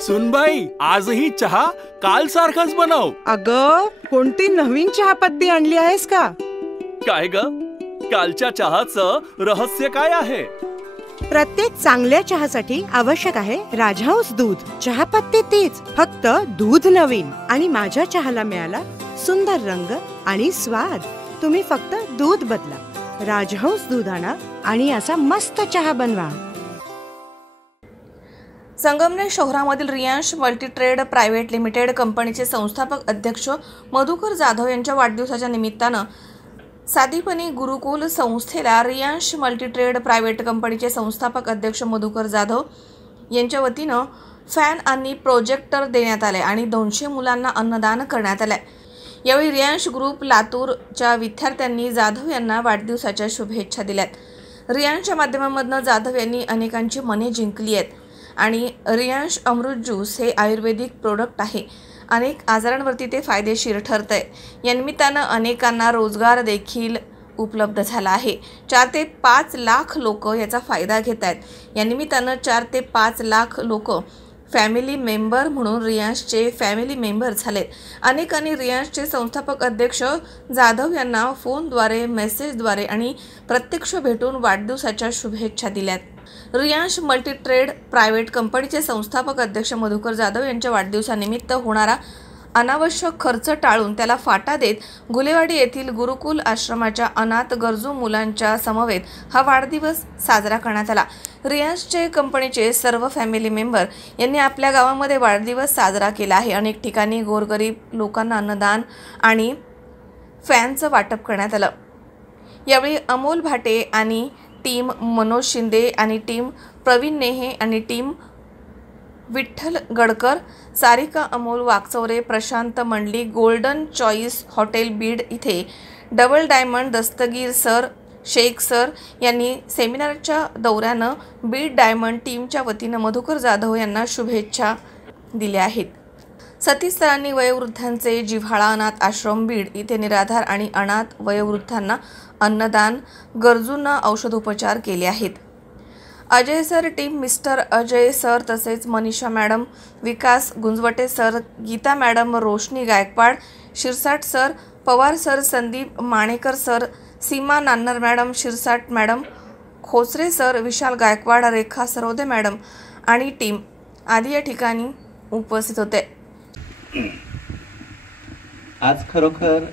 सुनबाई, आजही चहा काल सारखाच बनव. अगं, कोणती नवीन चहापत्ती आणली आहेस का? काय ग, कालच्या चहाचं रहस्य काय आहे? प्रत्येक चांगल्या चहासाठी आवश्यक आहे राजहंस दूध. चहापत्ती तीच, फक्त दूध नवीन. आणि माझ्या चहाला मिळाला सुंदर रंग आणि स्वाद. तुम्ही फक्त दूध बदला, राजहंस दूध आणा आणि असा मस्त चहा बनवा. संगमनेर शहरामधील रियांश मल्टीट्रेड प्रायव्हेट लिमिटेड कंपनीचे संस्थापक अध्यक्ष मधुकर जाधव यांच्या वाढदिवसाच्या निमित्तानं साधीपणी गुरुकुल संस्थेला रियांश मल्टीट्रेड प्रायव्हेट कंपनीचे संस्थापक अध्यक्ष मधुकर जाधव यांच्या वतीनं फॅन आणि प्रोजेक्टर देण्यात आले आणि 200 मुलांना अन्नदान करण्यात आले. यावेळी रियांश ग्रुप लातूरच्या विद्यार्थ्यांनी जाधव यांना वाढदिवसाच्या शुभेच्छा दिल्यात. रियांशच्या माध्यमांमधून जाधव यांनी अनेकांची मने जिंकली आहेत आणि रियांश अमृत ज्यूस हे आयुर्वेदिक प्रोडक्ट आहे. अनेक आजारांवरती ते फायदेशीर ठरत आहे. या निमित्तानं अनेकांना रोजगार देखील उपलब्ध झाला आहे. 4 ते 5 लाख लोक याचा फायदा घेत आहेत. या निमित्तानं 4 ते 5 लाख लोक फॅमिली मेंबर म्हणून रियांशचे फॅमिली मेंबर झालेत. अनेकांनी रियांशचे संस्थापक अध्यक्ष जाधव यांना फोनद्वारे, मेसेजद्वारे आणि प्रत्यक्ष भेटून वाढदिवसाच्या शुभेच्छा दिल्यात. रियांश मल्टीट्रेड प्रायव्हेट कंपनीचे संस्थापक अध्यक्ष मधुकर जाधव यांच्या वाढदिवसानिमित्त होणारा अनावश्यक खर्च टाळून त्याला फाटा देत गुलेवाडी येथील गुरुकुल आश्रमाच्या अनाथ गरजू मुलांच्या समवेत हा वाढदिवस साजरा करण्यात आला. रियांशचे कंपनीचे सर्व फॅमिली मेंबर यांनी आपल्या गावामध्ये वाढदिवस साजरा केला आहे. अनेक ठिकाणी गोरगरीब लोकांना अन्नदान आणि फॅनचं वाटप करण्यात आलं. यावेळी अमोल भाटे आणि टीम, मनोज शिंदे आणि टीम, प्रवीण नेहे आणि टीम, विठ्ठल गडकर, सारिका अमोल वाकचौरे, प्रशांत मंडली, गोल्डन चॉईस हॉटेल बीड इथे डबल डायमंड दस्तगीर सर, शेख सर यांनी सेमिनारच्या दौऱ्यानं बीड डायमंड टीमच्या वतीनं मधुकर जाधव यांना शुभेच्छा दिल्या आहेत. सतीश सरांनी वयोवृद्धांचे जिव्हाळा अनाथ आश्रम बीड इथे निराधार आणि अनाथ वयोवृद्धांना अन्नदान, गरजूंना औषधोपचार केले आहेत. Ajay sir, team mister Ajay sir तसेच Manisha madam, Vikas Gunjavate sir, Geeta madam, Roshni Gaikwad, Shirsat sir, Pawar sir, Sandeep Manekar sir, Seema Nannar madam, Shirsat madam, Khosre sir, Vishal Gaikwad, Rekha Sarode madam आणि टीम आदी या ठिकाणी उपस्थित होते. आज खरोखर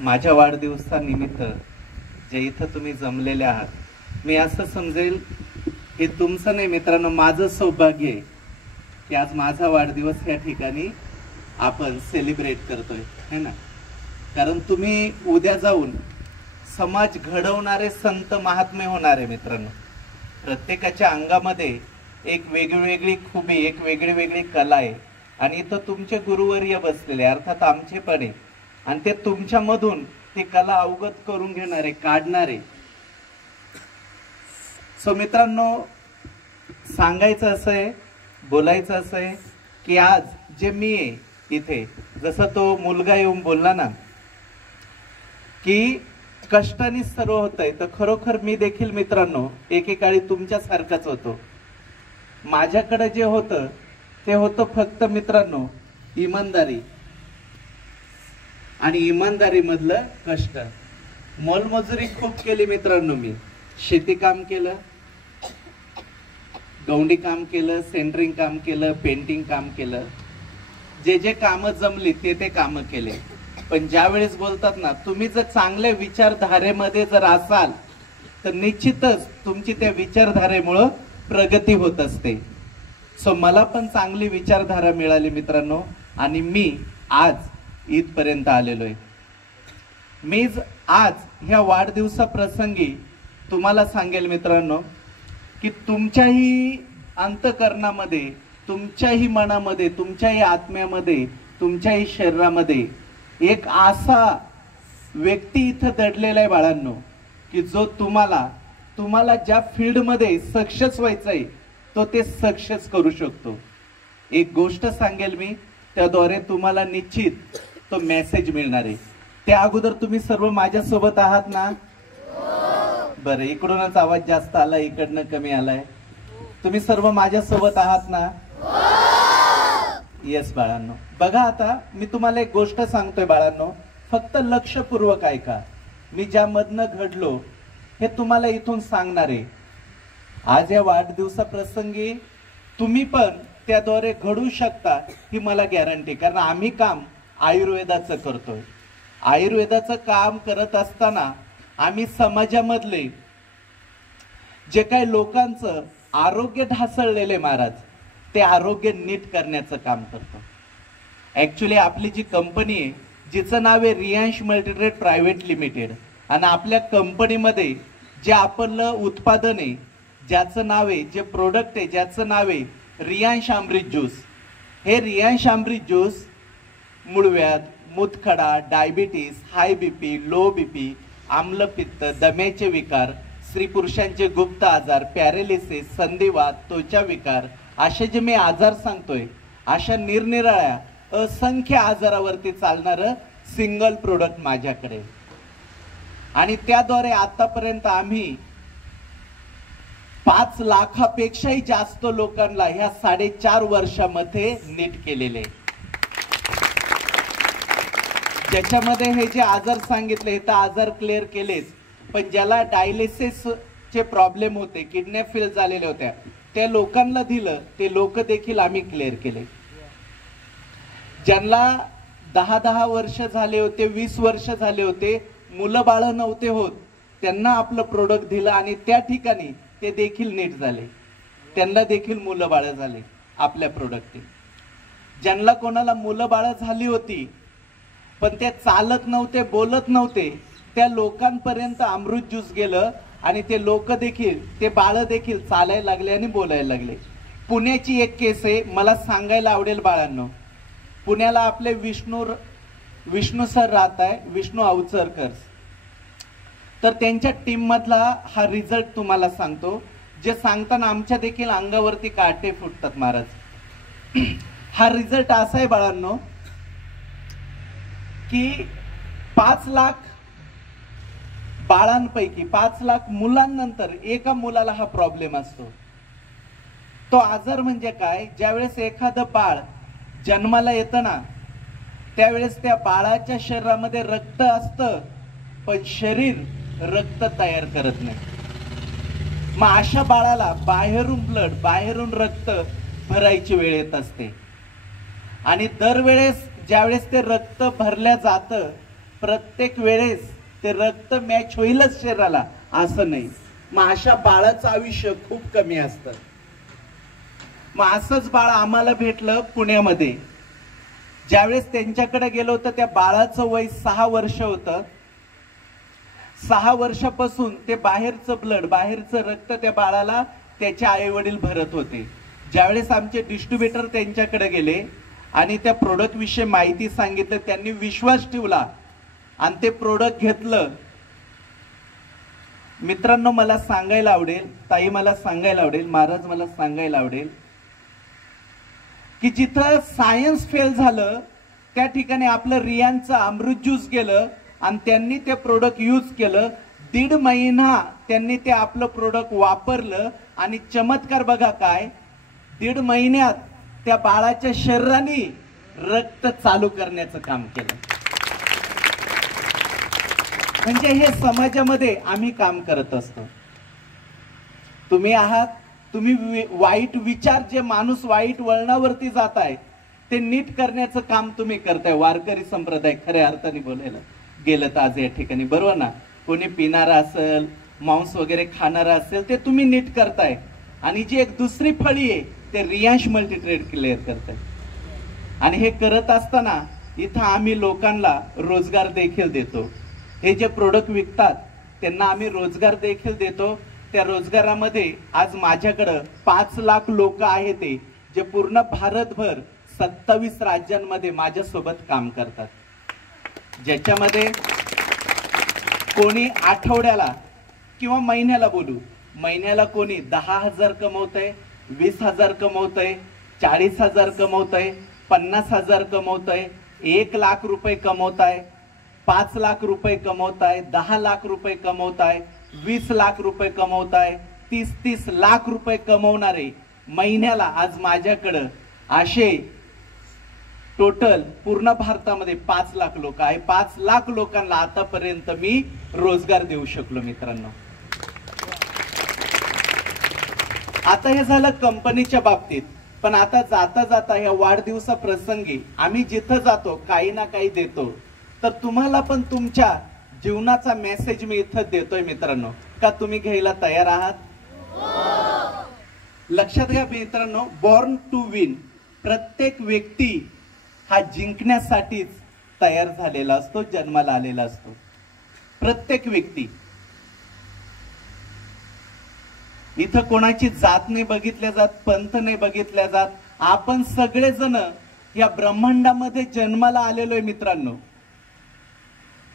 माझ्या वाढदिवसानिमित्त जे इथं तुम्ही जमलेले आहात, मी असं समजेल हे तुमचं नाही मित्रांनो, माझं सौभाग्य आहे की आज माझा वाढदिवस या ठिकाणी आपण सेलिब्रेट करतोय, है ना. कारण तुम्ही उद्या जाऊन समाज घडवणारे संत महात्मे होणारे मित्रांनो. प्रत्येकाच्या अंगामध्ये एक वेगवेगळी खूबी, एक वेगळी कला आहे आणि इथं तुमचे गुरुवर्य बसलेले, अर्थात आमचे पण आहे, आणि ते तुमच्यामधून ती कला अवगत करून घेणारे, काढणारे. सो मित्रांनो, सांगायचं असं आहे, बोलायचं असं आहे की आज जे मी आहे इथे, जसं तो मुलगा येऊन बोलला ना की कष्टाने सर्व होतंय, तर खरोखर मी देखील मित्रांनो एकेकाळी तुमच्यासारखाच होतो. माझ्याकडे जे होतं ते होतं फक्त मित्रांनो इमानदारी आणि इमानदारी मधलं कष्ट. मोलमजुरी खूप केली मित्रांनो. मी शेती काम केलं, गवंडी काम केलं, सेंटरिंग काम केलं, पेंटिंग काम केलं, जे जे कामं जमली ते कामं केले. पण ज्या वेळेस बोलतात ना, तुम्ही जर चांगल्या विचारधारेमध्ये जर असाल तर निश्चितच तुमची त्या विचारधारेमुळं प्रगती होत असते. सो मला पण चांगली विचारधारा मिळाली मित्रांनो आणि मी आज इथपर्यंत आलेलो आहे. मी आज ह्या वाढदिवसाप्रसंगी तुम्हाला सांगेल मित्रांनो की तुमच्याही अंतःकरणामध्ये, तुमच्याही मनामध्ये, तुमच्याही आत्म्यामध्ये, तुमच्याही शरीरामध्ये एक असा व्यक्ती इथं दडलेला आहे बाळांनो की जो तुम्हाला ज्या फील्डमध्ये सक्सेस व्हायचंय तो ते सक्सेस करू शकतो. एक गोष्ट सांगेल मी, त्याद्वारे तुम्हाला निश्चित तो मेसेज मिळणार आहे. त्या अगोदर तुम्ही सर्व माझ्यासोबत आहात ना? बरं, इकडूनच आवाज जास्त आला, इकडनं कमी आलाय. तुम्ही सर्व माझ्यासोबत आहात ना? येस बाळांनो, बघा आता मी तुम्हाला एक गोष्ट सांगतोय बाळांनो, फक्त लक्षपूर्वक ऐका. मी ज्यामधनं घडलो हे तुम्हाला इथून सांगणार आहे. आज या वाढदिवसाप्रसंगी तुम्ही पण त्याद्वारे घडू शकता ही मला गॅरंटी, कारण आम्ही काम आयुर्वेदाचं करतोय. आयुर्वेदाचं काम करत असताना आम्ही समाजामधले जे काही लोकांचं आरोग्य ढासळलेले महाराज, ते आरोग्य नीट करण्याचं काम करतो. ऍक्च्युली आपली जी कंपनी आहे जिचं नाव आहे रियांश मल्टीट्रेड प्रायव्हेट लिमिटेड, आणि आपल्या कंपनीमध्ये जे आपलं उत्पादन आहे, ज्याचं नाव आहे, जे प्रोडक्ट आहे ज्याचं नाव आहे रियांश अमृत ज्यूस. हे रियांश अमृत ज्यूस मूळव्याध, मूतखडा, diabetes, high BP, low BP, आम्लपित्त, दम्याचे विकार, स्त्री पुरुषांचे गुप्त आजार, पॅरालिसिस, संधिवात, त्वचा विकार, असे जे मी आजार सांगतोय, अशा निरनिराळ्या असंख्य आजारावरती चालणारं सिंगल प्रोडक्ट माझ्याकडे. आणि त्याद्वारे आतापर्यंत आम्ही 5 लाखापेक्षाही जास्त लोकांना ह्या 4.5 वर्षामध्ये नीट केलेले. ज्याच्यामध्ये हे जे आजार सांगितले हे तर आजार क्लिअर केलेच, पण ज्याला डायलिसिसचे प्रॉब्लेम होते, किडन्या फेल झालेल्या होत्या, त्या लोकांना दिलं, ते लोक देखील आम्ही क्लिअर केले. ज्यांना 10 वर्ष झाले होते, 20 वर्ष झाले होते, मुलं बाळ नव्हते होत, त्यांना आपलं प्रोडक्ट दिलं आणि त्या ठिकाणी ते देखील नीट झाले, त्यांना देखील मुलं बाळ झाले आपल्या प्रोडक्टने. ज्यांना कोणाला मुलं बाळ झाली होती पण ते चालत नव्हते, बोलत नव्हते, त्या लोकांपर्यंत अमृत ज्यूस गेलं आणि ते लोक देखील, ते बाळ देखील चालायला लागले आणि बोलायला लागले. पुण्याची एक केस आहे, मला सांगायला आवडेल बाळांनो. पुण्याला आपले विष्णू सर राहत आहे, विष्णू अवचरकर. तर त्यांच्या टीम मधला हा रिझल्ट तुम्हाला सांगतो, जे सांगताना आमच्या देखील अंगावरती काटे फुटतात महाराज. हा रिझल्ट असा आहे बाळांनो की 5 लाख बाळांपैकी 5 लाख मुलांनंतर एका मुलाला हा प्रॉब्लेम असतो. तो आजार म्हणजे काय, ज्यावेळेस एखादं बाळ जन्माला येतं ना, त्यावेळेस त्या बाळाच्या शरीरामध्ये रक्त असतं, पण शरीर रक्त तयार करत नाही. मग अशा बाळाला बाहेरून ब्लड, बाहेरून रक्त भरायची वेळ येत असते. आणि दरवेळेस ज्यावेळेस ते रक्त भरल्या जातं, प्रत्येक वेळेस ते रक्त मॅच होईलच शरीराला असं नाही. मग अशा बाळाचं आयुष्य खूप कमी असतं. मग असंच बाळ आम्हाला भेटलं पुण्यामध्ये. ज्यावेळेस त्यांच्याकडे गेलो होतं, त्या बाळाचं वय 6 वर्ष होतं. 6 वर्षापासून ते बाहेरचं ब्लड, बाहेरचं रक्त त्या बाळाला त्याचे आई वडील भरत होते. ज्यावेळेस आमचे डिस्ट्रीब्युटर त्यांच्याकडे गेले आणि त्या प्रोडक्ट विषयी माहिती सांगितलं, त्यांनी विश्वास ठेवला आणि ते प्रोडक्ट घेतलं. मित्रांनो, मला सांगायला आवडेल, ताई मला सांगायला आवडेल, महाराज मला सांगायला आवडेल की जिथं सायन्स फेल झालं त्या ठिकाणी आपलं रियांचं अमृत ज्यूस गेलं आणि त्यांनी ते प्रोडक्ट यूज केलं. 1.5 महिना त्यांनी ते आपलं प्रोडक्ट वापरलं आणि चमत्कार बघा काय, 1.5 महिन्यात त्या बाळाच्या शरीराने रक्त चालू करण्याचं काम केलं. म्हणजे हे समाजामध्ये आम्ही काम करत असतो. तुम्ही आहात, तुम्ही वाईट विचार, जे माणूस वाईट वळणावरती जात आहे ते नीट करण्याचं काम तुम्ही करताय. वारकरी संप्रदाय खऱ्या अर्थाने बोलायला गेलं तर आज या ठिकाणी, बरोबर ना, कोणी पिणारा असेल, मांस वगैरे खाणारा असेल, ते तुम्ही नीट करताय. आणि जी एक दुसरी फळी आहे ते रियांश मल्टीट्रेड क्लिअर करताय. आणि हे करत असताना इथं आम्ही लोकांना रोजगार देखील देतो. हे जे प्रोडक्ट विकतात त्यांना आम्ही रोजगार देखील देतो. त्या रोजगारामध्ये आज माझ्याकडं 5 लाख लोक आहेत ते, जे पूर्ण भारतभर 27 राज्यांमध्ये माझ्यासोबत काम करतात. ज्याच्यामध्ये कोणी आठवड्याला किंवा महिन्याला बोलू, महिन्याला कोणी 10,000 कमवतंय, 20,000 कमवतंय, 40,000 कमवतंय, 50,000 कमवतंय, 1 लाख रुपये कमवताय, 5 लाख रुपये कमवताय, 10 लाख रुपये कमवताय, 20 लाख रुपये कमवताय, 30 लाख रुपये कमवणारे महिन्याला आज माझ्याकडं असे टोटल पूर्ण भारतामध्ये 5 लाख लोक आहे. 5 लाख लोकांना आतापर्यंत मी रोजगार देऊ शकलो मित्रांनो. आता हे झालं कंपनीच्या बाबतीत. पण आता जाता जाता या वाढदिवसा प्रसंगी आम्ही जिथं जातो काही ना काही देतो. तर तुम्हाला पण तुमच्या जीवनाचा मेसेज मी इथं देतोय मित्रांनो. का तुम्ही घ्यायला तयार आहात? लक्षात घ्या मित्रांनो, बॉर्न टू विन. प्रत्येक व्यक्ती हा जिंकण्यासाठीच तयार झालेला असतो, जन्माला आलेला असतो. प्रत्येक व्यक्ती. इथं कोणाची जात नाही बघितल्या जात, पंथ नाही बघितल्या जात. आपण सगळेजण या ब्रह्मांडामध्ये जन्माला आलेलो आहे मित्रांनो.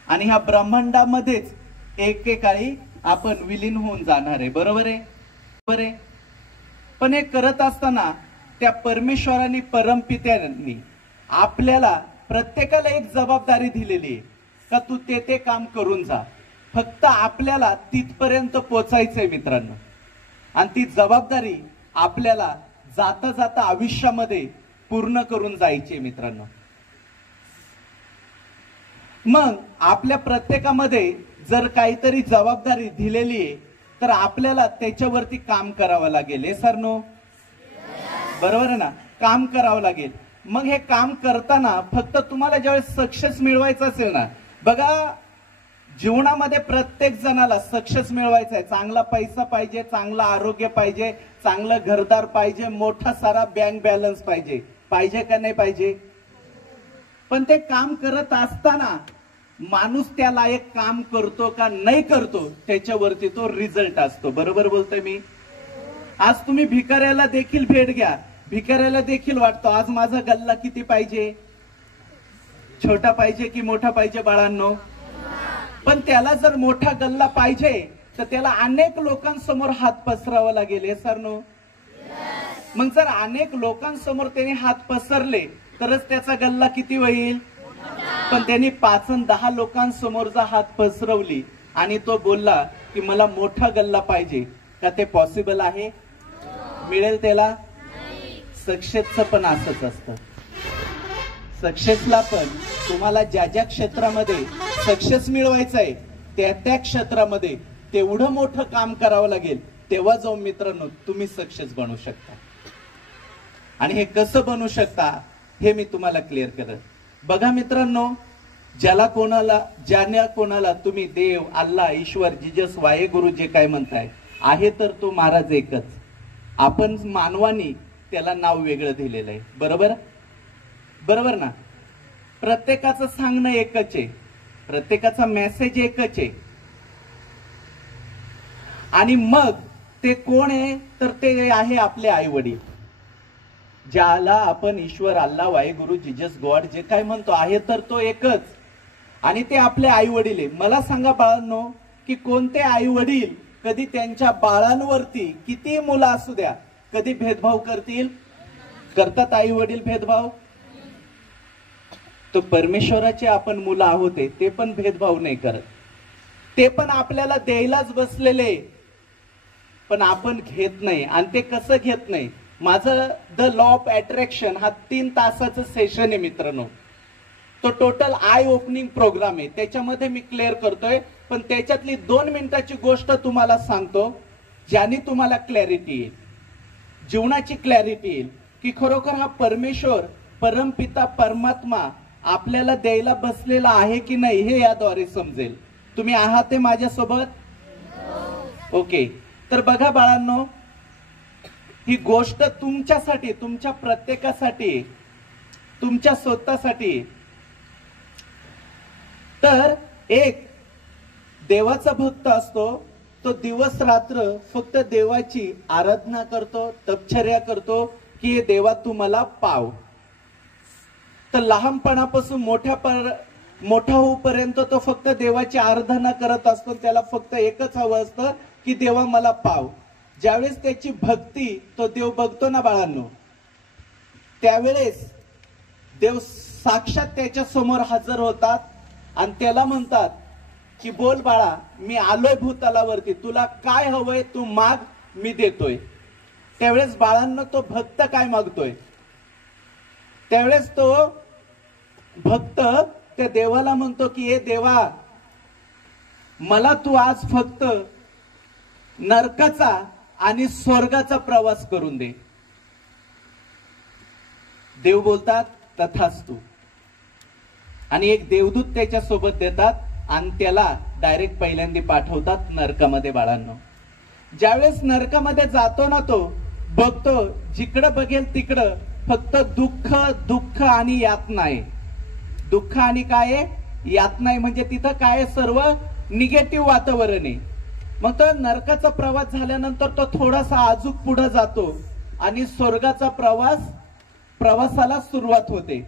आणि ह्या ब्रह्मांडामध्येच एकेकाळी आपण विलीन होऊन जाणार आहे. बरोबर आहे? बरोबर आहे. पण हे करत असताना त्या परमेश्वराने, परमपित्याने आपल्याला प्रत्येकाला एक जबाबदारी दिलेली आहे का तू ते काम करून जा. फक्त आपल्याला तिथपर्यंत पोचायचंय मित्रांनो. आणि ती जबाबदारी आपल्याला जाता जाता आयुष्यामध्ये पूर्ण करून जायची मित्रांनो. मग आपल्या प्रत्येकामध्ये जर काहीतरी जबाबदारी दिलेली आहे तर आपल्याला त्याच्यावरती काम करावं लागेल. हे सर नो बरोबर आहे ना? काम करावं लागेल. मग हे काम करताना फक्त तुम्हाला ज्यावेळेस सक्सेस मिळवायचं असेल ना, बघा जीवनामध्ये प्रत्येक जणाला सक्सेस मिळवायचा आहे. चांगला पैसा पाहिजे, चांगलं आरोग्य पाहिजे, चांगलं घरदार पाहिजे, मोठा सारा बँक बॅलन्स पाहिजे. पाहिजे का नाही पाहिजे? पण ते काम करत असताना माणूस त्या लायक काम करतो का नाही करतो त्याच्यावरती तो रिझल्ट असतो. बरोबर बोलतोय मी? आज तुम्ही भिकाऱ्याला देखील भेट घ्या, भिकाऱ्याला देखील वाटतो आज माझा गल्ला किती पाहिजे, छोटा पाहिजे की मोठा पाहिजे बाळांनो. पण त्याला जर मोठा गल्ला पाहिजे तर त्याला अनेक लोकांसमोर हात पसरावा लागेल. हे सर नो? मग जर अनेक लोकांसमोर त्याने हात पसरले तरच त्याचा गल्ला किती होईल. पण त्यांनी 5 आणि 10 लोकांसमोर जर हात पसरवली आणि तो बोलला की मला मोठा गल्ला पाहिजे, का ते पॉसिबल आहे? मिळेल त्याला? सक्सेसचं पण असंच असतं. सक्सेसला पण तुम्हाला ज्या ज्या क्षेत्रामध्ये सक्सेस मिळवायचं आहे त्या क्षेत्रामध्ये तेवढं मोठं काम करावं लागेल. तेव्हा जाऊन मित्रांनो तुम्ही सक्सेस बनू शकता. आणि हे कसं बनू शकता हे मी तुम्हाला क्लिअर करत. बघा मित्रांनो, ज्याला कोणाला तुम्ही देव, अल्लाह, ईश्वर, जिजस, वाहेगुरु जे काय म्हणताय आहे तर तो महाराज एकच. आपण मानवानी त्याला नाव वेगळं दिलेलं आहे. बरोबर? बरोबर ना? प्रत्येकाचं सांगणं एकच आहे, प्रत्येकाचा मेसेज एकच आहे. आणि मग ते कोण आहे तर ते आहे आपले आई वडील, ज्याला आपण ईश्वर, अल्लाह, वाहेगुरु, जिजस, गॉड जे काय म्हणतो आहे तर तो एकच. आणि ते आपले आई वडील आहे. मला सांगा बाळांनो की कोणते आई वडील कधी त्यांच्या बाळांवरती, किती मुलं असू द्या, कधी भेदभाव करतील? करतात आई वडील भेदभाव? तो परमेश्वराचे आपण मुलं आहोत ते पण भेदभाव नाही करत. ते पण आपल्याला द्यायलाच बसलेले, पण आपण घेत नाही. आणि ते कसं घेत नाही? माझं द लॉ ऑफ अट्रॅक्शन हा 3 तासाचं सेशन आहे मित्रांनो. तो टोटल आय ओपनिंग प्रोग्राम आहे. त्याच्यामध्ये मी क्लिअर करतोय. पण त्याच्यातली 2 मिनिटाची गोष्ट तुम्हाला सांगतो ज्याने तुम्हाला क्लॅरिटी येईल, जीवनाची क्लॅरिटी येईल की खरोखर हा परमेश्वर, परमपिता, परमात्मा आपल्याला द्यायला बसलेला आहे की नाही हे याद्वारे समजेल. तुम्ही आहात ते माझ्यासोबत? ओके. तर बघा बाळांनो, ही गोष्ट तुमच्यासाठी, तुमच्या प्रत्येकासाठी, तुमच्या स्वतःसाठी. तर एक देवाचा भक्त असतो तो दिवस रात्र फक्त देवाची आराधना करतो, तपश्चर्या करतो की हे देवा तू मला पाव. तर लहानपणापासून मोठा होईपर्यंत तो फक्त देवाची आराधना करत असतो. त्याला फक्त एकच हवं असतं की देवा मला पाव. ज्यावेळेस त्याची भक्ती तो देव बघतो ना बाळांनो, त्यावेळेस देव साक्षात त्याच्या समोर हजर होतात आणि त्याला म्हणतात की बोल बाळा, मी आलोय भूतलावरती, तुला काय हवंय तू माग, मी देतोय. त्यावेळेस बाळांनो तो भक्त काय मागतोय? त्यावेळेस तो भक्त त्या देवाला म्हणतो की हे देवा, मला तू आज फक्त नरकाचा आणि स्वर्गाचा प्रवास करून दे. देव बोलतात तथास्तु, आणि एक देवदूत त्याच्या सोबत देतात आणि त्याला डायरेक्ट पहिल्यांदा पाठवतात नरकामध्ये. बाळांनो, ज्यावेळेस नरकामध्ये जातो ना, तो बघतो जिकडं बघेल तिकडं फक्त दुःख दुःख आणि यातना आहे. दुःख आणि काय आहे? यातना आहे. म्हणजे तिथं काय सर्व निगेटिव्ह वातावरण आहे. मग तो नरकाचा प्रवास झाल्यानंतर तो थोडासा अजून पुढे जातो आणि स्वर्गाचा प्रवासाला सुरुवात होते.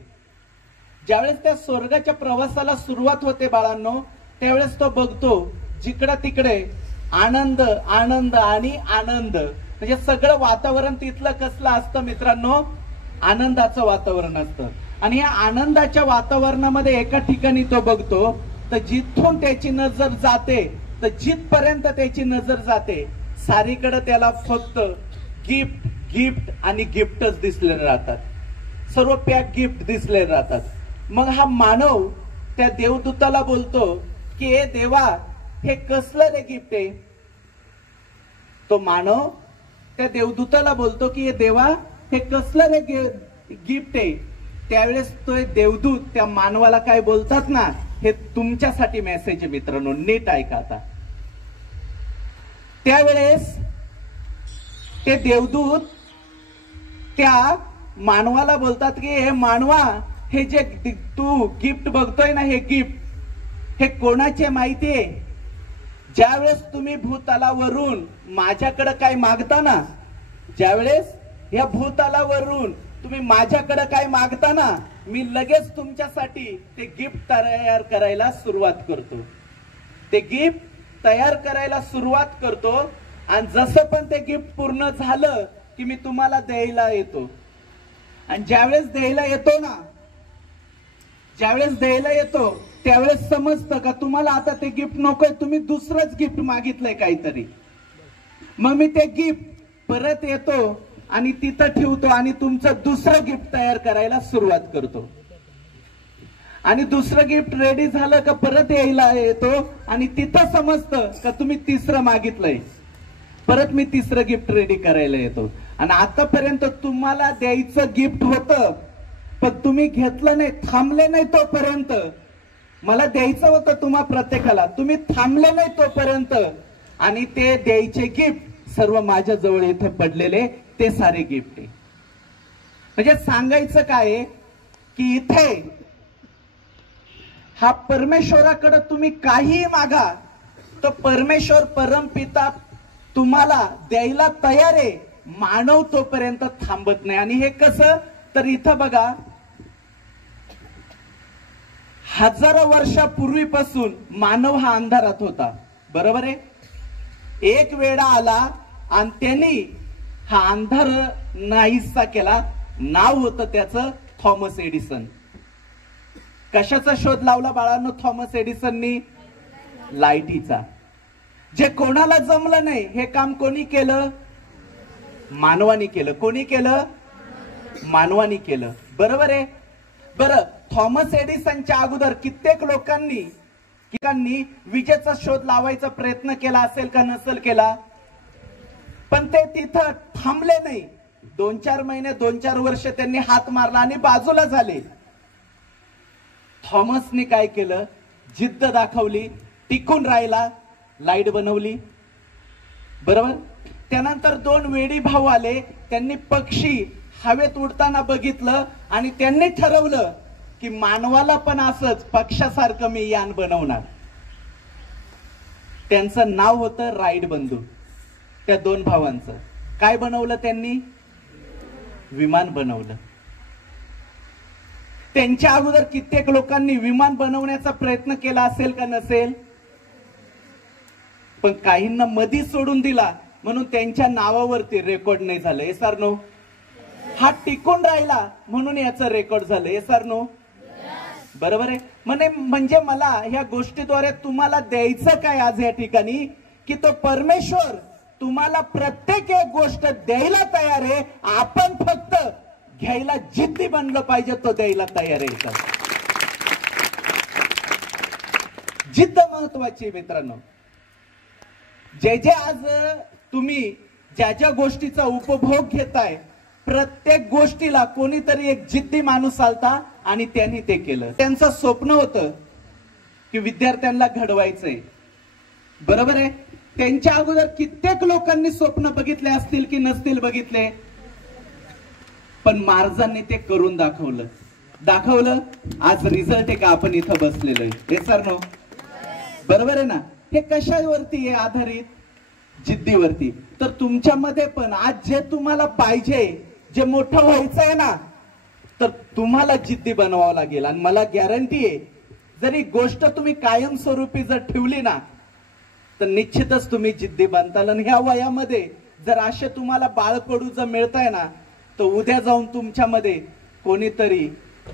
ज्यावेळेस त्या स्वर्गाच्या प्रवासाला सुरुवात होते बाळांनो, त्यावेळेस तो बघतो जिकडे तिकडे आनंद आनंद आणि आनंद. म्हणजे सगळं वातावरण तिथलं कसलं असतं मित्रांनो? आनंदाचं वातावरण असतं. आणि या आनंदाच्या वातावरणामध्ये एका ठिकाणी तो बघतो तर जिथून त्याची नजर जाते, तर जिथपर्यंत त्याची नजर जाते सारीकडे त्याला फक्त गिफ्ट गिफ्ट आणि गिफ्टच दिसले राहतात. सर्व पॅक गिफ्ट दिसले राहतात. मग हा मानव त्या देवदूताला बोलतो की हे देवा, हे कसलं रे गिफ्ट आहे? तो मानव त्या देवदूताला बोलतो की हे देवा, हे कसलं रे गिफ्ट आहे? त्यावेळेस तो देवदूत त्या मानवाला काय बोलतात ना, हे तुमच्यासाठी मेसेज आहे मित्रांनो, नीट ऐका आता. त्यावेळेस ते देवदूत त्या मानवाला बोलतात की हे मानवा, हे जे तू गिफ्ट बघतोय ना, हे गिफ्ट हे कोणाचे माहितीये? ज्यावेळेस तुम्ही भूतलावरून माझ्याकडे काय मागता ना, ज्यावेळेस या भूतलावरून तुम्ही माझ्याकडे काय मागता ना, मी लगेच तुमच्यासाठी ते गिफ्ट तयार करायला सुरुवात करतो. ते गिफ्ट तयार करायला सुरुवात करतो आणि जसं पण ते गिफ्ट पूर्ण झालं की मी तुम्हाला द्यायला येतो. आणि ज्यावेळेस द्यायला येतो ना, ज्यावेळेस द्यायला येतो त्यावेळेस समजतं का तुम्हाला आता ते गिफ्ट नकोय, तुम्ही दुसरंच गिफ्ट मागितलंय काहीतरी. मग मी ते गिफ्ट परत येतो आणि तिथं ठेवतो आणि तुमचं दुसरं गिफ्ट तयार करायला सुरुवात करतो. आणि दुसरं गिफ्ट रेडी झालं का परत यायला येतो आणि तिथं समजतं का तुम्ही तिसरं मागितलंय, परत मी तिसरं गिफ्ट रेडी करायला येतो. आणि आतापर्यंत तुम्हाला द्यायचं गिफ्ट होतं पण तुम्ही घेतलं नाही, थांबले नाही तोपर्यंत. मला द्यायचं होतं तुम्हा प्रत्येकाला, तुम्ही थांबले नाही तोपर्यंत. आणि ते द्यायचे गिफ्ट सर्व माझ्या जवळ इथे पडलेले ते सारे गिफ्ट आहे. म्हणजे सांगायचं काय की इथे हा परमेश्वराकडे तुम्ही काहीही मागा, तो परमेश्वर परमपिता तुम्हाला द्यायला तयार आहे. मानव तोपर्यंत थांबत नाही. आणि हे कसं? तर इथं बघा, हजारो वर्षापूर्वीपासून मानव हा अंधारात होता, बरोबर आहे. एक वेळा आला आणि त्यांनी हा अंधार नाहीसा केला. नाव होतं त्याचं थॉमस एडिसन. कशाचा शोध लावला बाळांनो थॉमस एडिसननी? लाईटीचा. जे कोणाला जमलं नाही हे काम कोणी केलं? मानवानी केलं. कोणी केलं? मानवानी केलं, बरोबर आहे. बरं, थॉमस एडिसनच्या अगोदर कित्येक लोकांनी विजेचा शोध लावायचा प्रयत्न केला असेल का नसेल केला? पण ते तिथं थांबले नाही. 2-4 महिने 2-4 वर्ष त्यांनी हात मारला आणि बाजूला झाले. थॉमसने काय केलं? जिद्द दाखवली, टिकून राहिला, लाईट बनवली, बरोबर. त्यानंतर 2 वेडी भाऊ आले. त्यांनी पक्षी हवेत उडताना बघितलं आणि त्यांनी ठरवलं की मानवाला पण असंच पक्षासारखं मी यान बनवणार. त्यांचं नाव होतं राईट बंधू. त्या 2 भावांचं काय बनवलं त्यांनी? विमान बनवलं. त्यांच्या अगोदर कित्येक लोकांनी विमान बनवण्याचा प्रयत्न केला असेल का नसेल? पण काहींना मधी सोडून दिला म्हणून त्यांच्या नावावरती रेकॉर्ड नाही झालं. Yes or no? हा टिकून राहिला म्हणून याचं रेकॉर्ड झालं. Yes or no? बरोबर आहे. म्हणजे मला ह्या गोष्टीद्वारे तुम्हाला द्यायचं काय आज या ठिकाणी? की तो परमेश्वर तुम्हाला प्रत्येक एक गोष्ट द्यायला तयार आहे. आपण फक्त घ्यायला जिद्दी बनलं पाहिजे, तो द्यायला तयार आहे. जिद्द महत्वाची आहे मित्रांनो. जे जे आज तुम्ही ज्या ज्या गोष्टीचा उपभोग घेताय, प्रत्येक गोष्टीला कोणीतरी एक जिद्दी माणूस आलता आणि त्यांनी ते केलं. त्यांचं स्वप्न होतं की विद्यार्थ्यांना घडवायचंय, बरोबर आहे. त्यांच्या अगोदर कित्येक लोकांनी स्वप्न बघितले असतील की नसतील बघितले, पण महाराजांनी ते करून दाखवलं. आज रिझल्ट आहे का आपण इथं बसलेलो आहे, हे सर नो, बरोबर आहे ना. हे कशावरती आहे आधारित? जिद्दीवरती. तर तुमच्यामध्ये पण आज जे तुम्हाला पाहिजे, जे मोठं व्हायचं आहे ना, तर तुम्हाला जिद्दी बनवावं लागेल. आणि मला गॅरंटी आहे, जरी गोष्ट तुम्ही कायमस्वरूपी जर ठेवली ना, तर निश्चितच तुम्ही जिद्दी बनताल. आणि ह्या वयामध्ये जर असे तुम्हाला बाळकडू जर मिळताय ना, तर उद्या जाऊन तुमच्यामध्ये कोणीतरी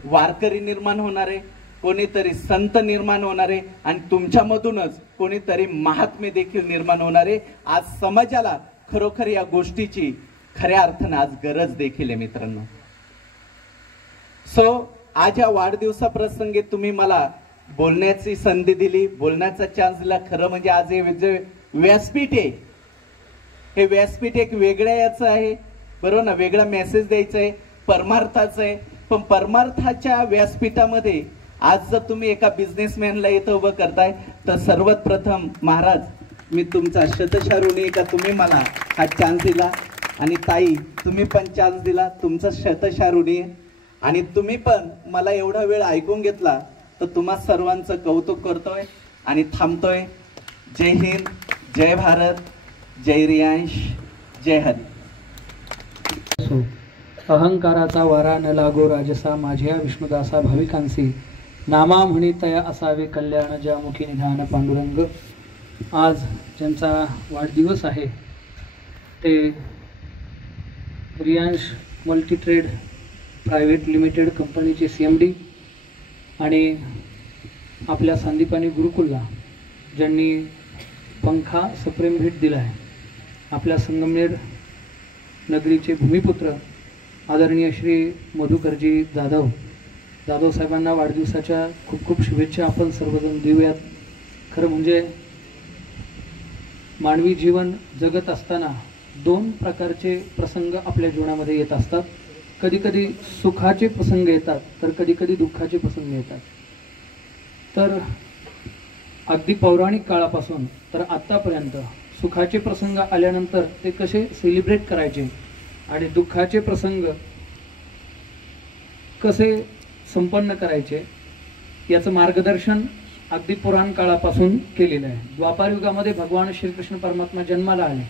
वारकरी निर्माण होणार आहे, कोणीतरी संत निर्माण होणार आहे, आणि तुमच्यामधूनच कोणीतरी महात्मे देखील निर्माण होणार आहे. आज समाजाला खरोखर या गोष्टीची खऱ्या अर्थाने आज गरज देखील आहे मित्रांनो. आज या वाढदिवसाप्रसंगी तुम्ही मला बोलण्याची संधी दिली, बोलण्याचा चान्स दिला. खरं म्हणजे आज हे जे व्यासपीठ आहे, हे व्यासपीठ एक वेगळ्या याचं आहे, बरोबर ना. वेगळा मेसेज द्यायचा आहे, परमार्थाचं आहे. पण परमार्थाच्या व्यासपीठामध्ये आज जर तुम्ही एका बिझनेसमॅनला इथं उभं करताय, तर सर्वात प्रथम महाराज मी तुमचा शतशः ऋणी आहे का तुम्ही मला हा चान्स दिला. आणि ताई तुम्ही पण चान्स दिला, तुमचा शतशः ऋणी आहे. आणि तुम्ही पण मला एवढा वेळ ऐकून घेतला, तर तुम्हा सर्वांचं कौतुक करतोय आणि थांबतोय. जय हिंद, जय भारत, जय रियांश, जय हरी. अहंकाराचा वारा न लागो राजसा, माझ्या विष्णुदासा भाविकांसी, नामा म्हणितय असावे कल्याण, ज्या मुखी निधान पांडुरंग. आज ज्यांचा वाढदिवस आहे ते रियांश मल्टीट्रेड प्रायव्हेट लिमिटेड कंपनीचे CMD आणि आपल्या संदीपानी गुरुकुलला ज्यांनी पंखा सप्रेम भेट दिला आहे, आपल्या संगमनेर नगरीचे भूमिपुत्र आदरणीय श्री मधुकरजी जाधव साहेबांना वाढदिवसाच्या खूप खूप शुभेच्छा आपण सर्वजण देऊयात. खरं म्हणजे मानवी जीवन जगत असताना दोन प्रकारचे प्रसंग आपल्या जीवनामध्ये येत असतात. कधी कधी सुखाचे प्रसंग येतात, तर कधी कधी दुःखाचे प्रसंग येतात. तर अगदी पौराणिक काळापासून तर आत्तापर्यंत सुखाचे प्रसंग आल्यानंतर ते कसे सेलिब्रेट करायचे आणि दुःखाचे प्रसंग कसे संपन्न करायचे याचं मार्गदर्शन अगदी पुराण काळापासून केलेलं आहे. द्वापार युगामध्ये भगवान श्रीकृष्ण परमात्मा जन्माला आले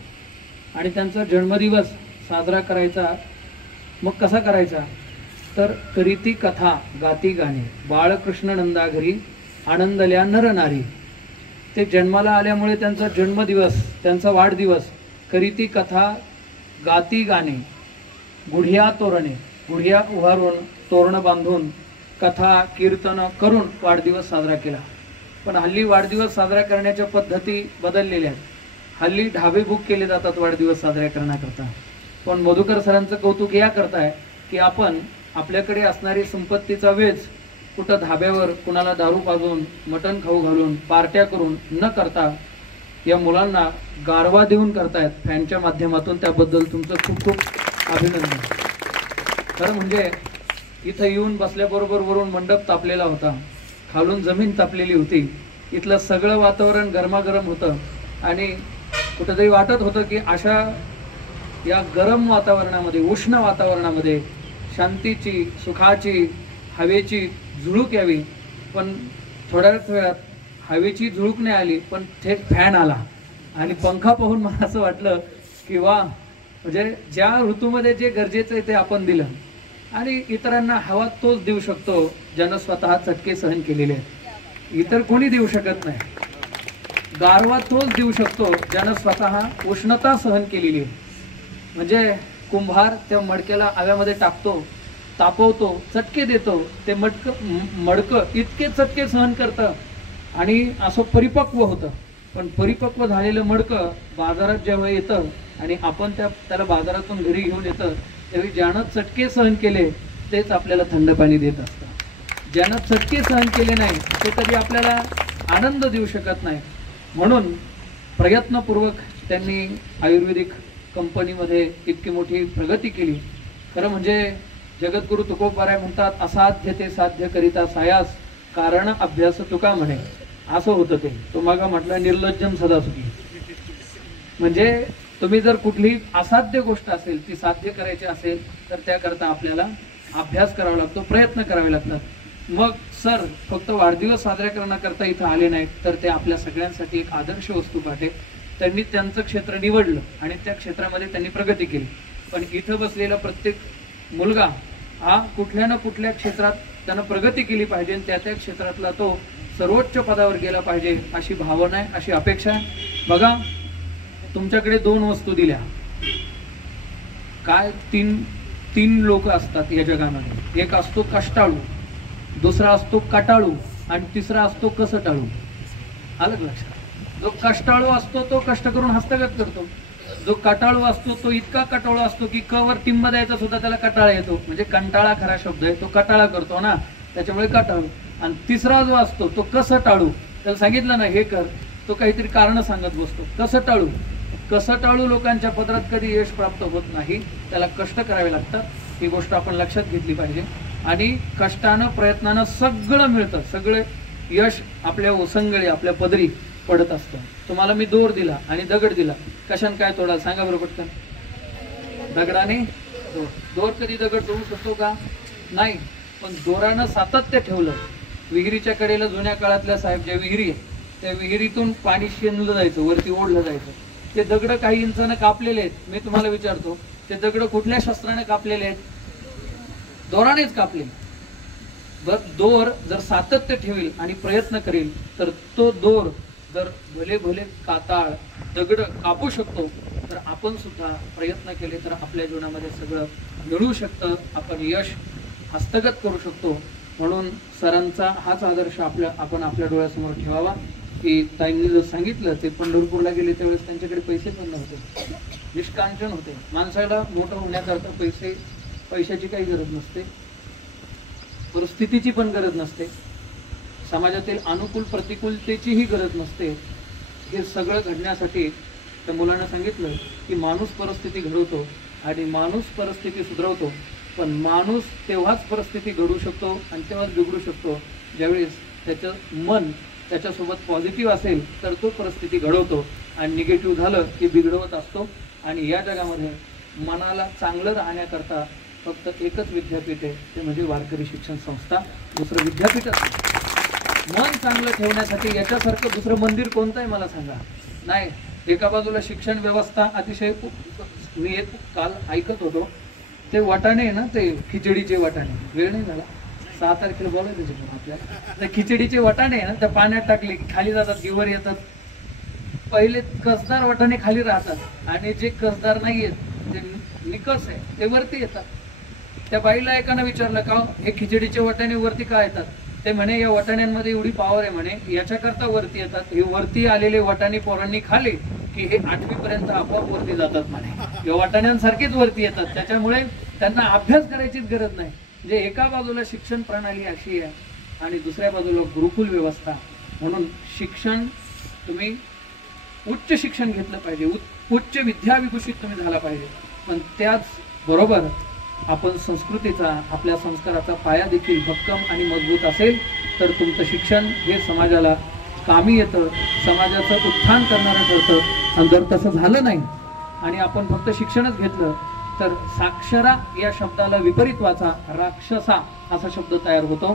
आणि त्यांचा जन्मदिवस साजरा करायचा. मग कसा करायचा? तर करीती कथा गाती गाणे, बाळकृष्ण नंदा घरी आनंदल्या नर नारी. ते जन्माला आल्यामुळे त्यांचा जन्मदिवस, त्यांचा वाढदिवस करीती कथा गाती गाणे, गुढिया तोरणे, गुढिया उभारून तोरण बांधून कथा कीर्तन करून वाढदिवस साजरा केला. पण हल्ली वाढदिवस साजरा करण्याच्या पद्धती बदललेल्या आहेत. हल्ली ढाबे बुक केले जातात वाढदिवस साजरा करण्याकरता. पण मधुकर सरांचं कौतुक या करताय की आपण आपल्याकडे असणारी संपत्तीचा वेच कुठं धाब्यावर कुणाला दारू पाजून मटण खाऊ घालून पार्ट्या करून न करता या मुलांना गारवा देऊन करतायत फॅनच्या माध्यमातून. त्याबद्दल तुमचं खूप खूप अभिनंदन. खरं म्हणजे इथं येऊन बसल्याबरोबर वरून मंडप तापलेला होता, खालून जमीन तापलेली होती. इथलं सगळं वातावरण गरमागरम होतं आणि कुठंतरी वाटत होतं की अशा या गरम वातावरणामध्ये, उष्ण वातावरणामध्ये शांतीची, सुखाची, हवेची झुळूक यावी. पण थोड्याच वेळात हवेची झुळूक नाही आली, पण थेट फॅन आला आणि पंखा पाहून मला असं वाटलं की वा, म्हणजे ज्या ऋतूमध्ये जे गरजेचं आहे ते आपण दिलं आणि इतरांना हवा तोच देऊ शकतो ज्यानं स्वतः चटके सहन केलेले आहेत. इतर कोणी देऊ शकत नाही. गारवा तोच देऊ शकतो ज्यानं स्वतः उष्णता सहन केलेली आहे. म्हणजे कुंभार त्या मडक्याला आव्यामध्ये टाकतो, तापवतो, चटके देतो, ते मडकं इतके चटके सहन करतं आणि असं परिपक्व होतं. पण परिपक्व झालेलं मडकं बाजारात जेव्हा येतं आणि आपण त्याला बाजारातून घरी घेऊन येतं, त्यावेळी ज्यानं चटके सहन केले तेच आपल्याला थंड पाणी देत असतं. ज्यानं चटके सहन केले नाही ते कधी आपल्याला आनंद देऊ शकत नाही. म्हणून प्रयत्नपूर्वक त्यांनी आयुर्वेदिक कंपनीमध्ये इतकी मोठी प्रगती केली. खरं म्हणजे जगद्गुरु तुकोबाराय म्हणतात, असाध्य ते साध्य करिता सायास, कारण अभ्यास तुका म्हणे. असं होतं ते. तो मागा म्हटलं निर्लज्जम सदा सुखी. म्हणजे तुम्ही जर कुठली असाध्य गोष्ट असेल ती साध्य करायची असेल तर त्याकरता आपल्याला अभ्यास करावा लागतो, प्रयत्न करावे लागतात. मग सर फक्त वाढदिवस साजरा करण्याकरता इथं आले नाहीत, तर ते आपल्या सगळ्यांसाठी एक आदर्श वस्तू आहे. त्यांनी त्यांचं क्षेत्र निवडलं आणि त्या क्षेत्रामध्ये त्यांनी प्रगती केली. पण इथं बसलेला प्रत्येक मुलगा हा कुठल्या ना कुठल्या क्षेत्रात त्यानं प्रगती केली पाहिजे आणि त्या त्या क्षेत्रातला तो सर्वोच्च पदावर गेला पाहिजे अशी भावना आहे, अशी अपेक्षा आहे. बघा, तुमच्याकडे 2 वस्तू दिल्या. काय तीन लोक असतात या जगामध्ये. एक असतो कष्टाळू, दुसरा असतो कटाळू आणि तिसरा असतो कसटाळू. आलं लक्षात? जो कष्टाळू असतो तो कष्ट करून हस्तगत करतो. जो कटाळू असतो तो इतका कटाळू असतो की कवर टिंब द्यायचा सुद्धा त्याला कटाळा येतो. म्हणजे कंटाळा खरा शब्द आहे, तो कटाळा करतो ना, त्याच्यामुळे कटाळू. आणि तिसरा जो असतो तो कसटाळू, त्याला सांगितलं ना हे कर, तो काहीतरी कारण सांगत बसतो. कसटाळू लोकांच्या पदरात कधी यश प्राप्त होत नाही, त्याला कष्ट करावे लागतात. ही गोष्ट आपण लक्षात घेतली पाहिजे. आणि कष्टानं प्रयत्नानं सगळं मिळतं, सगळं यश आपल्या ओसंगळी आपल्या पदरी पडत असतं. तुम्हाला मी दोर दिला आणि दगड दिला, कशाने काय तोडाल सांगा बरं पटकन? दगडाने दोर. दोर कधी दगड तोडू शकतो का? नाही. पण दोरानं सातत्य ठेवलं. विहिरीच्या कडेला जुन्या काळातल्या साहेब ज्या विहिरी आहे त्या विहिरीतून पाणी शेणलं जायचं, वरती ओढलं जायचं. ते दगड काही इंचानं कापलेले आहेत. मी तुम्हाला विचारतो, ते दगड कुठल्या शस्त्राने कापलेले आहेत? दोरानेच कापले. दोर जर सातत्य ठेवेल आणि प्रयत्न करेल तर तो दोर जर भले भले काताळ दगड कापू शकतो, तर आपण सुद्धा प्रयत्न केले तर आपल्या जीवनामध्ये सगळं मिळू शकतं. आपण यश हस्तगत करू शकतो. म्हणून सरांचा हाच आदर्श आपण आपल्या डोळ्यासमोर ठेवावा. की ताईंनी जर सांगितलं, ते पंढरपूरला गेले त्यावेळेस त्यांच्याकडे पैसे पण नव्हते, निष्कांचन होते. माणसाला मोठं होण्याकरता पैशाची काही गरज नसते, परिस्थितीची पण गरज नसते, समाजातील अनुकूल प्रतिकूलतेचीही गरज नसते. हे सगळं घडण्यासाठी त्या मुलांना सांगितलं की माणूस परिस्थिती घडवतो आणि माणूस परिस्थिती सुधारवतो. पण माणूस तेव्हाच परिस्थिती घडवू शकतो आणि तेव्हाच बिघडू शकतो ज्यावेळेस त्याचं मन त्याच्यासोबत पॉझिटिव्ह असेल तर तो परिस्थिती घडवतो, आणि निगेटिव्ह झालं की बिघडवत असतो. आणि या जगामध्ये मनाला चांगलं राहण्याकरता फक्त एकच विद्यापीठ आहे, ते म्हणजे वारकरी शिक्षण संस्था. दुसरं विद्यापीठच मन चांगलं ठेवण्यासाठी याच्यासारखं दुसरं मंदिर कोणतं आहे मला सांगा? नाही. एका बाजूला शिक्षण व्यवस्था अतिशय, मी एक काल ऐकत होतो, ते वाटाणे आहे ना, ते खिचडीचे वाटाणे, वेळ नाही झाला 6 तारखेला बोलायचं त्याच्याकडून आपल्याला. त्या खिचडीचे वाटाणे आहे ना, त्या पाण्यात टाकले खाली जातात, गिवर येतात. पहिले कसदार वाटाणे खाली राहतात आणि जे कसदार नाही आहेत, जे निकस आहे, ते वरती येतात. त्या बाईला एकानं विचारलं, का हे खिचडीचे वाटाणे वरती का येतात? ते म्हणे, या वाटाण्यांमध्ये एवढी पॉवर आहे म्हणे, याच्याकरता वरती येतात. हे वरती आलेले वाटाणे पोरांनी खाले की हे 8वी पर्यंत आपोआप वरती जातात म्हणे. या वाटाण्यांसारखेच वरती येतात, त्याच्यामुळे त्यांना अभ्यास करायचीच गरज नाही. म्हणजे एका बाजूला शिक्षण प्रणाली अशी आहे आणि दुसऱ्या बाजूला गुरुकुल व्यवस्था. म्हणून शिक्षण, तुम्ही उच्च शिक्षण घेतलं पाहिजे, उच्च विद्याविभूषित तुम्ही झाला पाहिजे. पण त्याच बरोबर आपण संस्कृतीचा, आपल्या संस्काराचा पाया देखील भक्कम आणि मजबूत असेल तर तुमचं शिक्षण हे समाजाला कामी येतं, समाजाचं उत्थान करणारं ठरतं. आणि जर तसं झालं नाही आणि आपण फक्त शिक्षणच घेतलं तर साक्षरा या शब्दाला विपरीत वाचा, राक्षसा असा शब्द तयार होतो.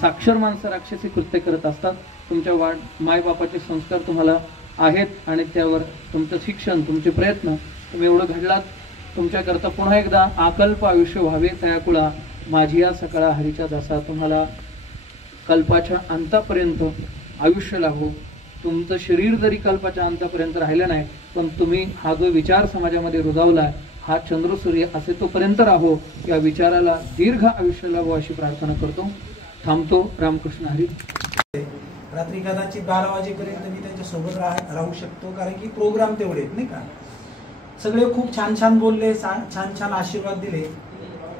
साक्षर माणसं राक्षसी कृत्य करत असतात. तुमच्या मायबापाचे संस्कार तुम्हाला आहेत आणि त्यावर तुमचं शिक्षण, तुमचे प्रयत्न, तुम्ही एवढं घडलात. तुमच्याकरता पुन्हा एकदा आकल्प आयुष्य व्हावे तयाकुळा, माझी या सकाळा हरीच्या दासा. तुम्हाला कल्पाच्या अंतापर्यंत आयुष्य लाभो. तुमचं शरीर जरी कल्पाच्या अंतापर्यंत राहिलं नाही, पण तुम्ही हा जो विचार समाजामध्ये रुजवला, हा चंद्र सूर्य असे तोपर्यंत राहो. या विचाराला दीर्घ आयुष्य लाभो अशी प्रार्थना करतो. थांबतो. रामकृष्ण हरी. रात्री कदाचित 12 वाजेपर्यंत मी त्यांच्यासोबत राहू शकतो, कारण की प्रोग्राम तेवढे नाही का. सगळे खूप छान छान बोलले, छान छान आशीर्वाद दिले.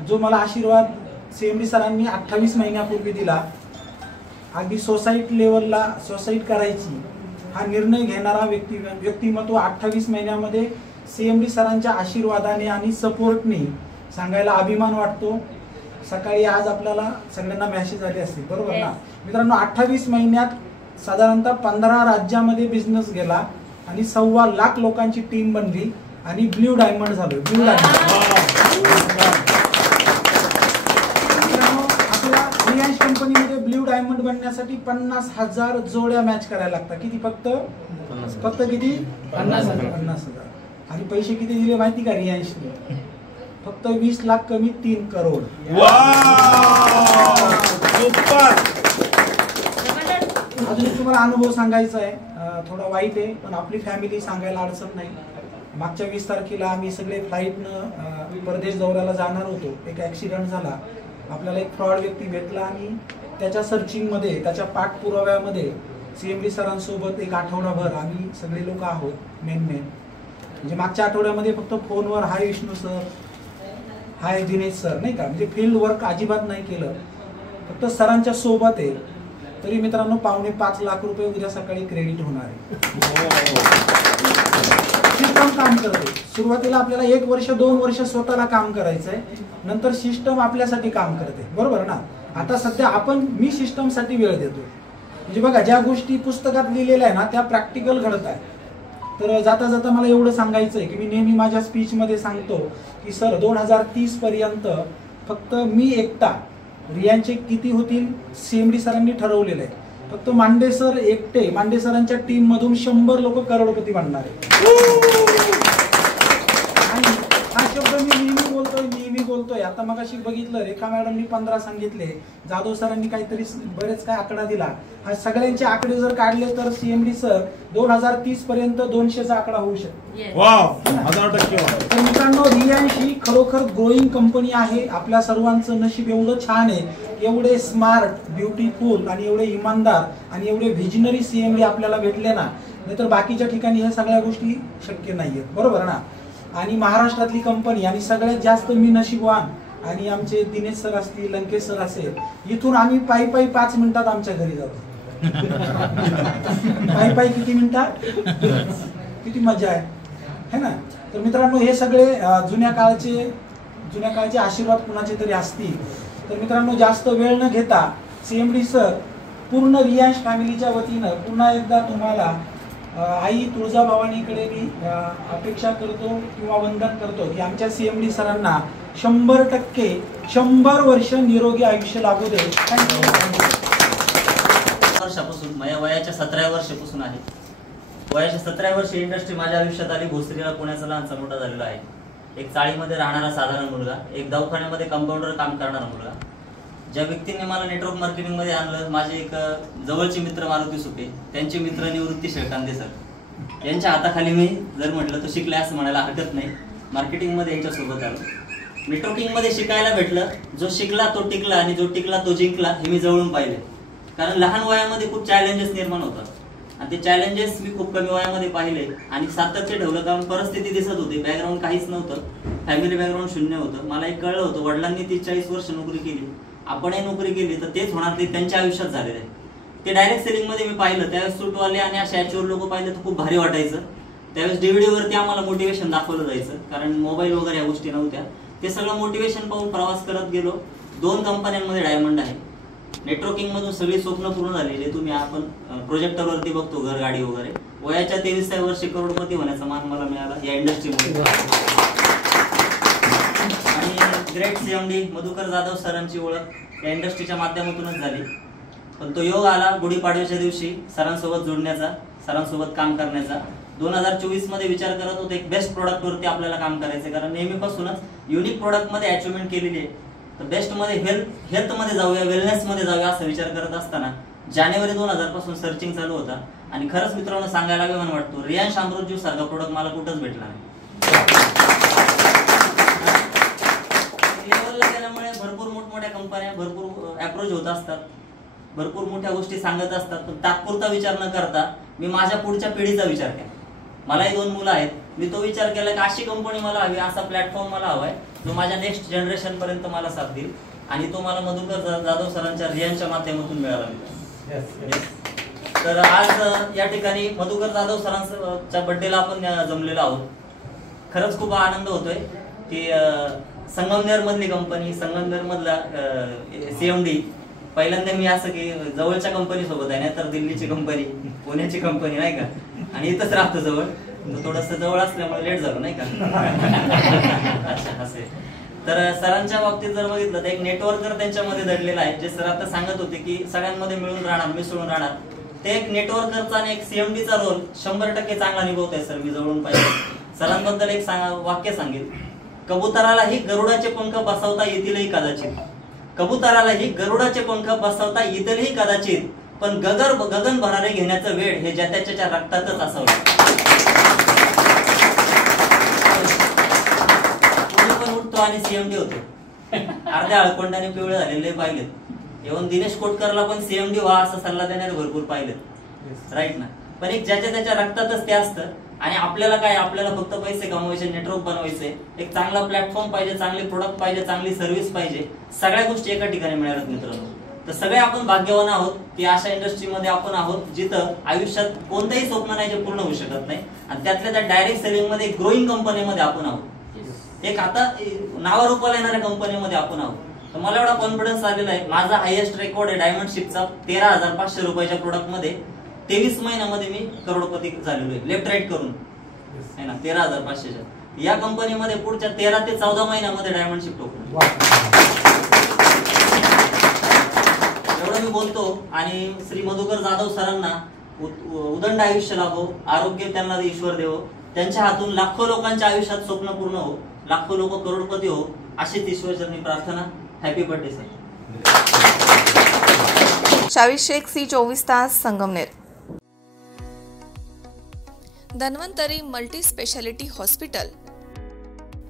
जो मला आशीर्वाद CMD सरांनी 28 महिन्यापूर्वी दिला, अगदी सोसायटी लेवलला सोसाईट करायची हा निर्णय घेणारा व्यक्तिमत्व 28 महिन्यामध्ये CMD सरांच्या आशीर्वादाने आणि सपोर्टने सांगायला अभिमान वाटतो. सकाळी आज आपल्याला सगळ्यांना मेसेज आले असतील, बरोबर ना मित्रांनो. 28 महिन्यात साधारणतः 15 राज्यामध्ये बिझनेस गेला आणि 1.25 लाख लोकांची टीम बनली आणि ब्ल्यू डायमंड झालो. ब्ल्यू डायमंड आपल्या रिलायन्स कंपनीमध्ये ब्ल्यू डायमंड बनण्यासाठी 50,000 जोड्या मॅच करायला लागतात. किती? फक्त किती? 50,000. आणि पैसे किती दिले माहिती का रिलायन्सने? फक्त 20 लाख कमी 3 करोड. अजून तुम्हाला अनुभव सांगायचा आहे, थोडा वाईट आहे पण आपली फॅमिली सांगायला अडचण नाही. मागच्या 20 तारखेला आम्ही सगळे फ्लाईटनं परदेश दौऱ्याला जाणार होतो. एक ऍक्सिडेंट झाला, आपल्याला एक फ्रॉड व्यक्ती भेटला आणि त्याच्या सर्चिंगमध्ये, त्याच्या पाठपुराव्यामध्ये CMD सरांसोबत एक आठवडाभर आम्ही सगळे लोक आहोत मेन म्हणजे मागच्या आठवड्यामध्ये फक्त फोनवर हाय विष्णू सर, हाय दिनेश सर, नाही का, म्हणजे फील्ड वर्क अजिबात नाही केलं, फक्त सरांच्या सोबत आहे. तरी मित्रांनो 5.25 लाख रुपये उद्या सकाळी क्रेडिट होणार आहे. सिस्टम काम करते. सुरुवातीला आपल्याला 1 वर्ष 2 वर्ष स्वतःला काम करायचंय, नंतर सिस्टम आपल्यासाठी काम करते, बरोबर ना. आता सध्या मी सिस्टम साठी वेळ देतो. म्हणजे बघा, ज्या गोष्टी पुस्तकात लिहिलेल्या आहे ना त्या प्रॅक्टिकल घडत आहे. तर जाता जाता मला एवढं सांगायचंय की मी नेहमी माझ्या स्पीच मध्ये सांगतो की सर 2030 पर्यंत फक्त मी एकटा, रियांचे किती होतील CMD सरांनी ठरवलेलं आहे, फक्त मांडे सर एकटे, मांडे सरांच्या टीम मधून 100 लोक करोडपती बनणार आहे. आणि हा शब्द मी नेहमी बोलतोय. आता मगाशी बघितलं, रेखा मॅडमनी 15 सांगितले, जाधव सरांनी काहीतरी बरेच काय आकडा दिला. हा सगळ्यांचे आकडे जर काढले तर CMD सर 2030 पर्यंत 200चा आकडा होऊ शकतो. तर मित्रांनो, रिलायन्स ही खरोखर ग्रोईंग कंपनी आहे. आपल्या सर्वांचं नशीब एवढं छान आहे, एवढे स्मार्ट, ब्युटिफुल आणि एवढे इमानदार आणि एवढे व्हिजनरी CMD आपल्याला भेटले ना, नाहीतर बाकीच्या ठिकाणी ह्या सगळ्या गोष्टी शक्य नाहीयेत, बरोबर ना. आणि महाराष्ट्रातली कंपनी आणि सगळ्यात जास्त मी नशीबवान, आणि आमचे दिनेश सर असतील, लंकेश सर असेल, इथून आम्ही पायी 5 मिनिटात आमच्या घरी जातो. पायी किती मिनिटात, किती मजा आहे ना. तर मित्रांनो, हे सगळे जुन्या काळचे आशीर्वाद कुणाचे तरी असतील. तर मित्रांनो, जास्त वेळ न घेता CMD सर पूर्ण रिलायन्स फॅमिलीच्या वतीनं पुन्हा एकदा तुम्हाला आई तुळजाभवानीकडे मी अपेक्षा करतो किंवा वंदन करतो की आमच्या CMD सरांना 100% 100 वर्ष निरोगी आयुष्य लागू दे. वर्षापासून माझ्या वयाच्या 17व्या वर्षापासून आहे. वयाच्या 17व्या वर्षी इंडस्ट्री माझ्या आयुष्यात आली. भोसरीला पुण्याचा लहानसा मोठा झालेला आहे. एक चाळीमध्ये राहणारा साधारण मुलगा, एक दवाखान्यामध्ये कंपाऊंडर काम करणारा मुलगा. ज्या व्यक्तीने मला नेटवर्क मार्केटिंग मध्ये आणलं, माझे एक जवळचे मित्र मारुती सुपे, त्यांचे मित्र निवृत्ती शेळकांदे सर, यांच्या हाताखाली मी जर म्हटलं तर शिकले असं म्हणायला हरकत नाही. मार्केटिंग मध्ये यांच्यासोबत आलो. नेटवर्किंग मध्ये शिकायला भेटलं. जो शिकला तो टिकला आणि जो टिकला तो जिंकला, हे मी जवळून पाहिले. कारण लहान वयामध्ये खूप चॅलेंजेस निर्माण होतात आणि ते चॅलेंजेस मी खूप कमी वयामध्ये पाहिले आणि सातत्य ठेवलं. कारण परिस्थिती दिसत होती, बॅकग्राऊंड काहीच नव्हतं, फॅमिली बॅकग्राऊंड शून्य होतं. मला एक कळलं होतं, वडिलांनी 30-40 वर्ष नोकरी केली, आपणही नोकरी केली तर तेच होणार, ते त्यांच्या आयुष्यात झालेलं आहे. ते डायरेक्ट सेलिंग मध्ये मी पाहिलं, त्यावेळेस सूटवाले आणि अशा ॲचवर लोक पाहिलं तर खूप भारी वाटायचं. त्यावेळेस DVD वरती आम्हाला मोटिवेशन दाखवलं जायचं, कारण मोबाईल वगैरे या गोष्टी नव्हत्या. ते सगळं मोटिवेशन पाहून प्रवास करत गेलो. 2 कंपन्यांमध्ये डायमंड आहे. नेटवर्किंग मधून सगळी स्वप्न पूर्ण झालेली. तुम्ही आपण प्रोजेक्टर वरती बघतो घर गाडी वगैरे. वयाच्या 23व्या वर्षी करोडपती होण्याचा मान मला मिळाला या इंडस्ट्रीमध्ये. आणि ग्रेट CMD मधुकर जाधव सरांची ओळख या इंडस्ट्रीच्या माध्यमातूनच झाली. पण तो योग आला गुढीपाडव्याच्या दिवशी सरांसोबत जोडण्याचा, सरांसोबत काम करण्याचा. 2024 मध्ये विचार करत होते एक बेस्ट प्रोडक्ट वरती आपल्याला काम करायचं, कारण नेहमीपासूनच युनिक प्रोडक्ट मध्ये अचिव्हमेंट केलेली आहे. तर बेस्ट मध्ये हेल्थ मध्ये जाऊया, वेलनेस मध्ये जाऊया असा विचार करत असताना जानेवारी 2000 पासून सर्चिंग चालू होता. आणि खरंच मित्रांनो सांगायला अभिमान वाटतो, रियांश अमृतजीव सारखा प्रोडक्ट मला कुठंच भेटला नाही. लेवलला गेल्यामुळे भरपूर मोठमोठ्या कंपन्या भरपूर अप्रोच होत असतात, भरपूर मोठ्या गोष्टी सांगत असतात. पण तात्पुरता विचार न करता मी माझ्या पुढच्या पिढीचा विचार केला. मलाही 2 मुलं आहेत. मी तो विचार केला की अशी कंपनी मला हवी, असा प्लॅटफॉर्म मला हवाय जो माझ्या नेक्स्ट जनरेशन पर्यंत मला साथ देईल. आणि तो मला मधुकर जाधव सरांच्या रियांच्या माध्यमातून मिळाला. तर आज या ठिकाणी मधुकर जाधव सरांच्या बर्थडेला आपण जमलेलो आहोत. खरंच खूप आनंद होतोय की संगमनेर मधली कंपनी, संगमनेर मधला CMD पहिल्यांदा मी असं की जवळच्या कंपनी सोबत आहे, नाही तर दिल्लीची कंपनी, पुण्याची कंपनी नाही का, आणि इथंच राहतो जवळ, थोडस जवळ असल्यामुळे लेट झालो नाही का. अच्छा असे. तर सरांच्या बाबतीत जर बघितलं तर एक नेटवर्कर त्यांच्यामध्ये दडलेला आहे. जे सर आता सांगत होते की सगळ्यांमध्ये मिळून राहणार, मिसळून राहणार, ते एक नेटवर्करचा आणि एक CMDचा रोल 100% चांगला निभवत आहे सर. मी जवळून पाहिजे. सरांबद्दल एक वाक्य सांगेल. कबुतरालाही गरुडाचे पंख बसवता येतीलही कदाचित, कबुतरालाही गरुडाचे पंख बसवता येतीलही कदाचित, पण गगन भरारे घेण्याचं वेळ हे ज्या त्याच्या रक्तातच असावं. पण उठतो आणि CMD होतो. अर्ध्या अळकोंडाने पिवळे झालेले पाहिलेत. येऊन दिनेश कोटकरला पण CMD व्हा असा सल्ला देणारे भरपूर पाहिलेत, राईट ना. पण एक ज्याच्या त्याच्या रक्तातच ते असतं. आणि आपल्याला काय, आपल्याला फक्त पैसे कमवायचे, नेटवर्क बनवायचे, एक चांगला प्लॅटफॉर्म पाहिजे, चांगले प्रोडक्ट पाहिजे, चांगली सर्व्हिस पाहिजे, सगळ्या गोष्टी एका ठिकाणी मिळाल्यात मित्रांनो. तर सगळे आपण भाग्यवान आहोत की अशा इंडस्ट्रीमध्ये आपण आहोत जिथं आयुष्यात कोणतंही स्वप्न नाही जे पूर्ण होऊ शकत नाही, आणि त्यातल्या त्या डायरेक्ट सेलिंग मध्ये ग्रोईंग कंपनीमध्ये आपण आहोत. एक आता नावारूपाला येणाऱ्या कंपनीमध्ये आपण आहोत. तर मला एवढा कॉन्फिडन्स आलेला आहे. माझा हायएस्ट रेकॉर्ड आहे डायमंडशिपचा 13,500 रुपयाच्या प्रोडक्ट मध्ये 23 महिन्यामध्ये मी करोडपती झालेलो आहे, लेफ्ट राईट करून आहे ना. 13,500च्या या कंपनीमध्ये पुढच्या 13 ते 14 महिन्यामध्ये डायमंडशिप ठोकून एवढं मी बोलतो. आणि श्री मधुकर जाधव सरांना उदंड आयुष्य लाभो, आरोग्य त्यांना ईश्वर देवो, त्यांच्या हातून लाखो लोकांच्या आयुष्यात स्वप्न पूर्ण हो, लाखो लोक करोडपती हो, अशीच ईश्वरचरणी प्रार्थना. Happy birthday sir. Shabir Sheikh, C24 तास, Sangamner. Dhanvantari multi speciality hospital.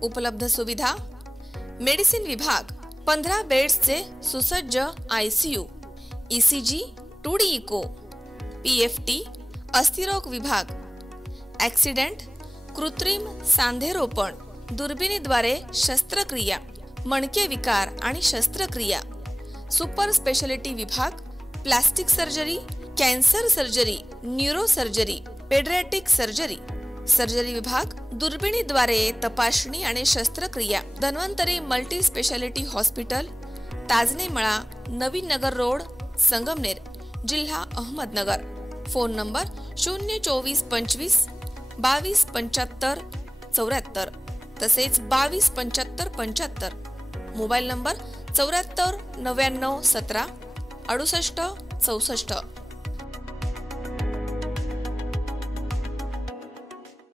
उपलब्ध सुविधा: मेडिसिन विभाग, 15 बेड्सचे सुसज्ज ICU, ECG, 2D echo, PFT, अस्थिरोग विभाग, ॲक्सिडेंट, कृत्रिम सांधेरोपण, दुर्बिणीद्वारे शस्त्रक्रिया, मणके विकार आणि शस्त्रक्रिया, सुपर स्पेशालिटी विभाग, plastic surgery, cancer surgery, neuro surgery, paediatric surgery, surgery विभाग, दुर्बिणीद्वारे तपासणी आणि शस्त्रक्रिया. Dhanvantari multi speciality hospital, Tajne मळा, नवीन नगर रोड, संगमनेर, जिल्हा अहमदनगर. फोन नंबर 024 25 22 75 74, तसेच 22 75 75. Mobile number 74 99 17 68 64.